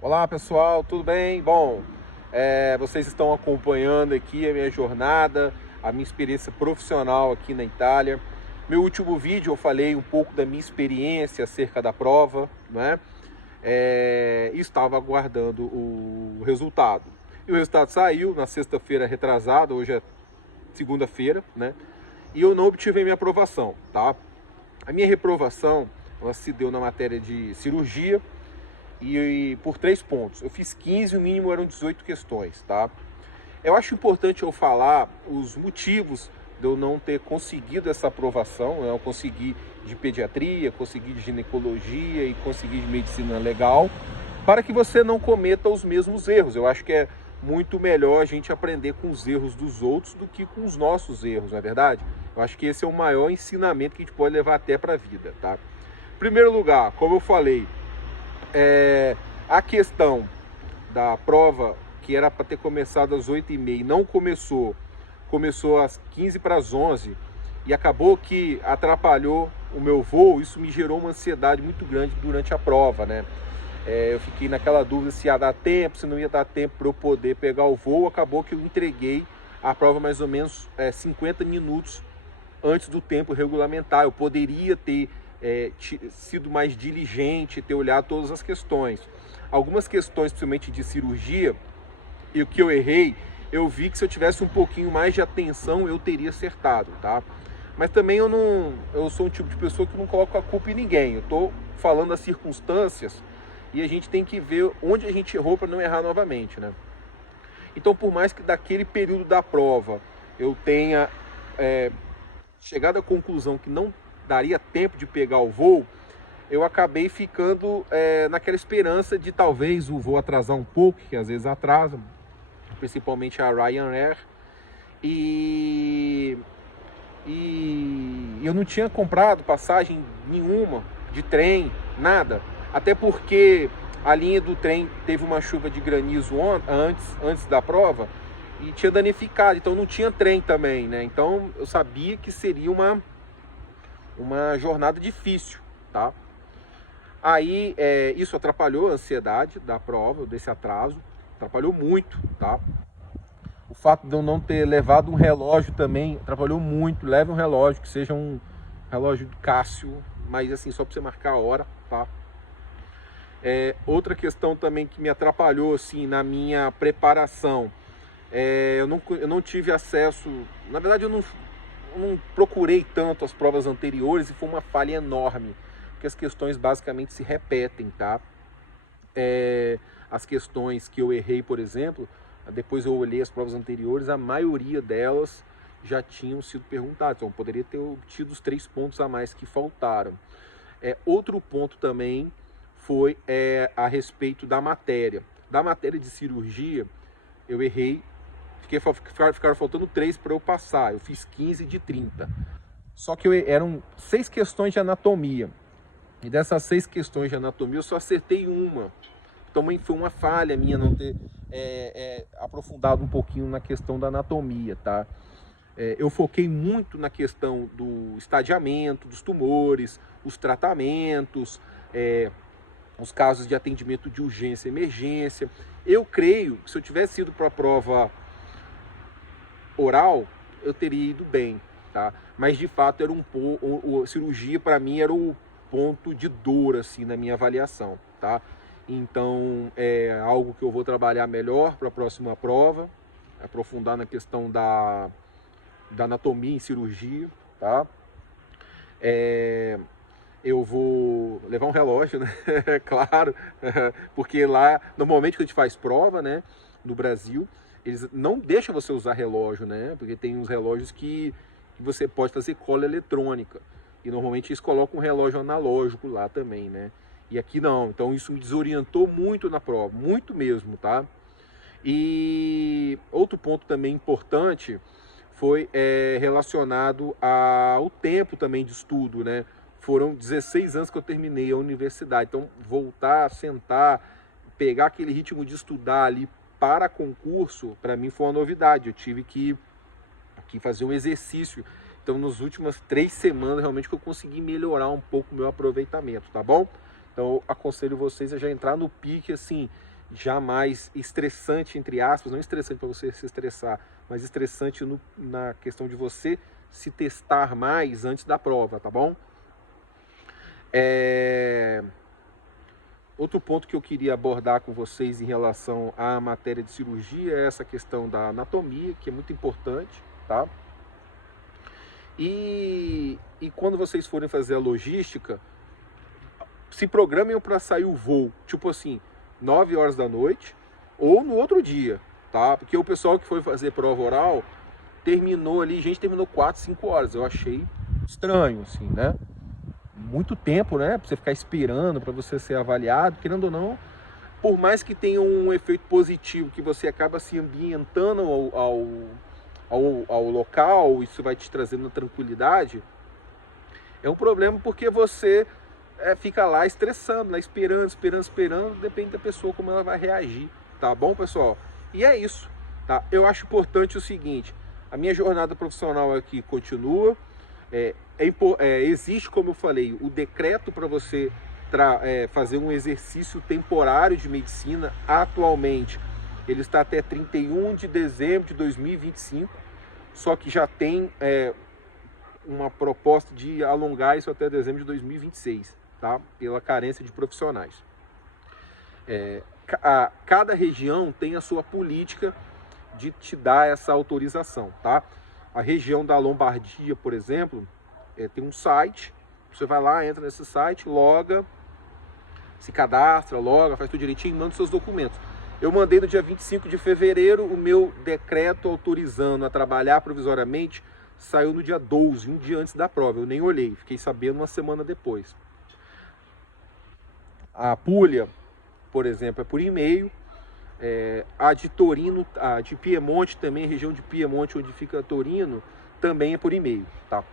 Olá pessoal, tudo bem? Bom, vocês estão acompanhando aqui a minha jornada, a minha experiência profissional aqui na Itália. Meu último vídeo eu falei um pouco da minha experiência acerca da prova, né? E estava aguardando o resultado. E o resultado saiu na sexta-feira retrasada, hoje é segunda-feira, né? E eu não obtive a minha aprovação, tá? A minha reprovação, ela se deu na matéria de cirurgia, e por 3 pontos. Eu fiz 15 e o mínimo eram 18 questões, tá? Eu acho importante eu falar os motivos de eu não ter conseguido essa aprovação, né? Eu consegui de pediatria, consegui de ginecologia e consegui de medicina legal, para que você não cometa os mesmos erros. Eu acho que é muito melhor a gente aprender com os erros dos outros do que com os nossos erros, não é verdade? Eu acho que esse é o maior ensinamento que a gente pode levar até para a vida, tá? Em primeiro lugar, como eu falei, a questão da prova, que era para ter começado às 8h30, não começou, começou às 15 para as 11 e acabou que atrapalhou o meu voo. Isso me gerou uma ansiedade muito grande durante a prova, né? Eu fiquei naquela dúvida se ia dar tempo, se não ia dar tempo para eu poder pegar o voo. Acabou que eu entreguei a prova mais ou menos 50 minutos antes do tempo regulamentar. Eu poderia ter sido mais diligente, ter olhado todas as questões. Algumas questões, principalmente de cirurgia, e o que eu errei, eu vi que se eu tivesse um pouquinho mais de atenção, eu teria acertado, tá? Mas também eu sou um tipo de pessoa que não coloco a culpa em ninguém. Eu tô falando as circunstâncias e a gente tem que ver onde a gente errou para não errar novamente, né? Então, por mais que daquele período da prova eu tenha chegado à conclusão que não daria tempo de pegar o voo, eu acabei ficando naquela esperança de talvez o voo atrasar um pouco, que às vezes atrasa, principalmente a Ryanair, e eu não tinha comprado passagem nenhuma de trem, nada, até porque a linha do trem teve uma chuva de granizo antes da prova e tinha danificado, então não tinha trem também, né? Então eu sabia que seria uma jornada difícil, tá? Aí isso atrapalhou a ansiedade da prova, desse atraso, atrapalhou muito, tá? O fato de eu não ter levado um relógio também atrapalhou muito. Leve um relógio, que seja um relógio do Cássio, mas assim, só para você marcar a hora, tá? Outra questão também que me atrapalhou assim, na minha preparação, eu não tive acesso, na verdade eu não procurei tanto as provas anteriores e foi uma falha enorme, porque as questões basicamente se repetem, tá? As questões que eu errei, por exemplo, depois eu olhei as provas anteriores, a maioria delas já tinham sido perguntadas, então eu poderia ter obtido os 3 pontos a mais que faltaram. Outro ponto também foi a respeito da matéria. Da matéria de cirurgia, eu errei, ficaram faltando 3 para eu passar, eu fiz 15 de 30. Só que eram 6 questões de anatomia, e dessas 6 questões de anatomia eu só acertei uma. Também foi uma falha minha não ter aprofundado um pouquinho na questão da anatomia, tá? Eu foquei muito na questão do estadiamento, dos tumores, os tratamentos, os casos de atendimento de urgência e emergência. Eu creio que se eu tivesse ido para a prova oral, eu teria ido bem, tá? Mas de fato era cirurgia para mim era o ponto de dor assim na minha avaliação, tá? Então é algo que eu vou trabalhar melhor para a próxima prova, aprofundar na questão da anatomia em cirurgia, tá? Eu vou levar um relógio, né? Claro, porque lá, normalmente quando a gente faz prova, né, no Brasil, eles não deixam você usar relógio, né? Porque tem uns relógios que você pode fazer cola eletrônica. E normalmente eles colocam um relógio analógico lá também, né? E aqui não. Então isso me desorientou muito na prova, muito mesmo, tá? E outro ponto também importante foi relacionado ao tempo também de estudo, né? Foram 16 anos que eu terminei a universidade, então voltar a sentar, pegar aquele ritmo de estudar ali para concurso, para mim foi uma novidade. Eu tive que fazer um exercício. Então, nas últimas 3 semanas, realmente que eu consegui melhorar um pouco o meu aproveitamento, tá bom? Então eu aconselho vocês a já entrar no pique assim, já mais estressante, entre aspas, não estressante para você se estressar, mas estressante na questão de você se testar mais antes da prova, tá bom? Outro ponto que eu queria abordar com vocês em relação à matéria de cirurgia é essa questão da anatomia, que é muito importante, tá? E quando vocês forem fazer a logística, se programem para sair o voo, tipo assim, 9 horas da noite ou no outro dia, tá? Porque o pessoal que foi fazer prova oral terminou ali, gente terminou 4, 5 horas. Eu achei estranho, assim, né? Muito tempo, né? Pra você ficar esperando, para você ser avaliado, querendo ou não, por mais que tenha um efeito positivo, que você acaba se ambientando ao local, isso vai te trazendo tranquilidade, é um problema porque você fica lá estressando, lá esperando, depende da pessoa como ela vai reagir, tá bom, pessoal? E é isso, tá? Eu acho importante o seguinte, a minha jornada profissional aqui continua, existe, como eu falei, o decreto para você fazer um exercício temporário de medicina. Atualmente ele está até 31 de dezembro de 2025, só que já tem uma proposta de alongar isso até dezembro de 2026, tá? Pela carência de profissionais. Cada região tem a sua política de te dar essa autorização, tá? A região da Lombardia, por exemplo, tem um site, você vai lá, entra nesse site, loga, se cadastra, faz tudo direitinho, manda os seus documentos. Eu mandei no dia 25 de fevereiro, o meu decreto autorizando a trabalhar provisoriamente saiu no dia 12, um dia antes da prova, eu nem olhei, fiquei sabendo uma semana depois. A Puglia, por exemplo, é por e-mail. A de Torino, a de Piemonte também, a região de Piemonte, onde fica Torino, também é por e-mail, tá?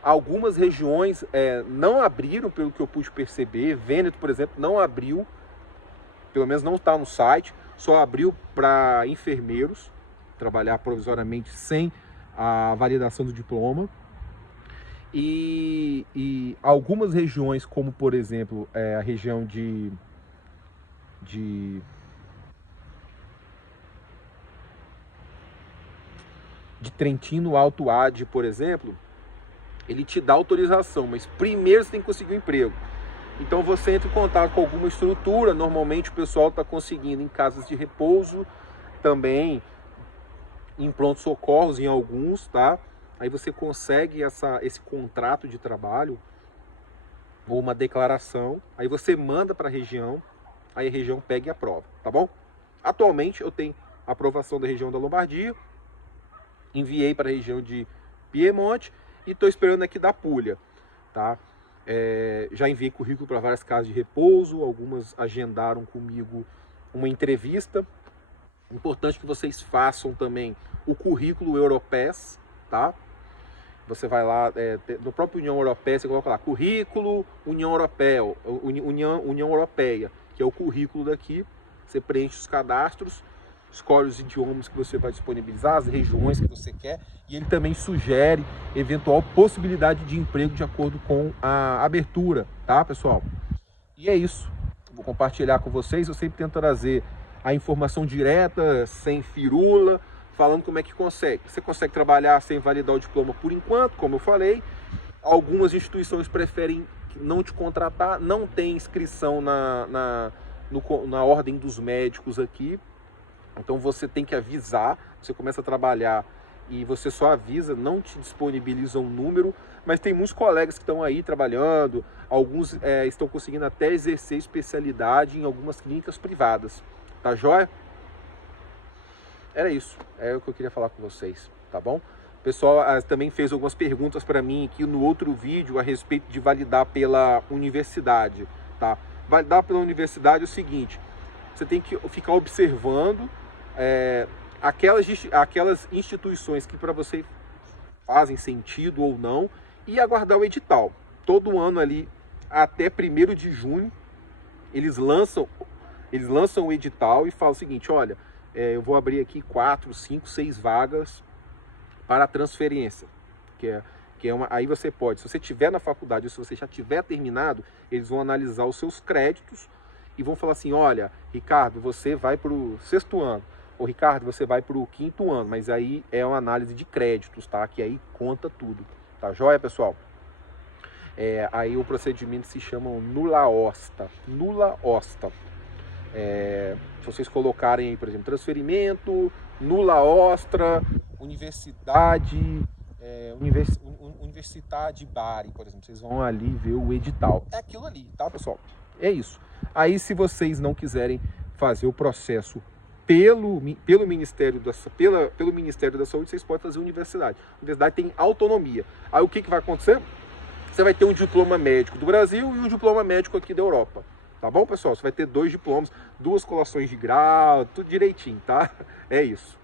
Algumas regiões não abriram, pelo que eu pude perceber. Vêneto, por exemplo, não abriu, pelo menos não está no site, só abriu para enfermeiros trabalhar provisoriamente sem a validação do diploma. E algumas regiões, como por exemplo a região de Trentino Alto Adige, por exemplo, ele te dá autorização, mas primeiro você tem que conseguir um emprego. Então você entra em contato com alguma estrutura, normalmente o pessoal está conseguindo em casas de repouso, também em pronto-socorros, em alguns, tá? Aí você consegue esse contrato de trabalho ou uma declaração, aí você manda para a região, aí a região pega e aprova, tá bom? Atualmente eu tenho a aprovação da região da Lombardia, enviei para a região de Piemonte e estou esperando aqui da Puglia, tá? Já enviei currículo para várias casas de repouso, algumas agendaram comigo uma entrevista. Importante que vocês façam também o currículo Europass, tá? Você vai lá, no próprio União Europeia, você coloca lá, currículo União Europeia, que é o currículo daqui, você preenche os cadastros, escolhe os idiomas que você vai disponibilizar, as regiões que você quer, e ele também sugere eventual possibilidade de emprego de acordo com a abertura, tá, pessoal? E é isso, vou compartilhar com vocês, eu sempre tento trazer a informação direta, sem firula, falando como é que consegue. Você consegue trabalhar sem validar o diploma por enquanto, como eu falei. Algumas instituições preferem não te contratar, não tem inscrição na ordem dos médicos aqui. Então você tem que avisar, você começa a trabalhar e você só avisa, não te disponibiliza um número, mas tem muitos colegas que estão aí trabalhando, alguns estão conseguindo até exercer especialidade em algumas clínicas privadas, tá joia? Era isso, é o que eu queria falar com vocês, tá bom? O pessoal também fez algumas perguntas para mim aqui no outro vídeo a respeito de validar pela universidade, tá? Validar pela universidade é o seguinte, você tem que ficar observando aquelas instituições que para você fazem sentido ou não e aguardar o edital. Todo ano ali, até 1º de junho, eles lançam o edital e falam o seguinte, olha, eu vou abrir aqui 4, 5, 6 vagas para transferência, que que aí você pode, se você estiver na faculdade ou se você já tiver terminado, eles vão analisar os seus créditos e vão falar assim, olha, Ricardo, você vai para o 6º ano, ou Ricardo, você vai para o 5º ano, mas aí é uma análise de créditos, tá? Que aí conta tudo, tá joia, pessoal? Aí o procedimento se chama nula osta. Nula osta. Se vocês colocarem aí, por exemplo, transferimento, nula ostra, universidade, Universidade Bari, por exemplo, vocês vão ali ver o edital. É aquilo ali, tá, pessoal? É isso. Aí, se vocês não quiserem fazer o processo pelo Ministério da Saúde, vocês podem fazer universidade. A universidade tem autonomia. Aí, o que vai acontecer? Você vai ter um diploma médico do Brasil e um diploma médico aqui da Europa. Tá bom, pessoal? Você vai ter 2 diplomas, 2 colações de grau, tudo direitinho, tá? É isso.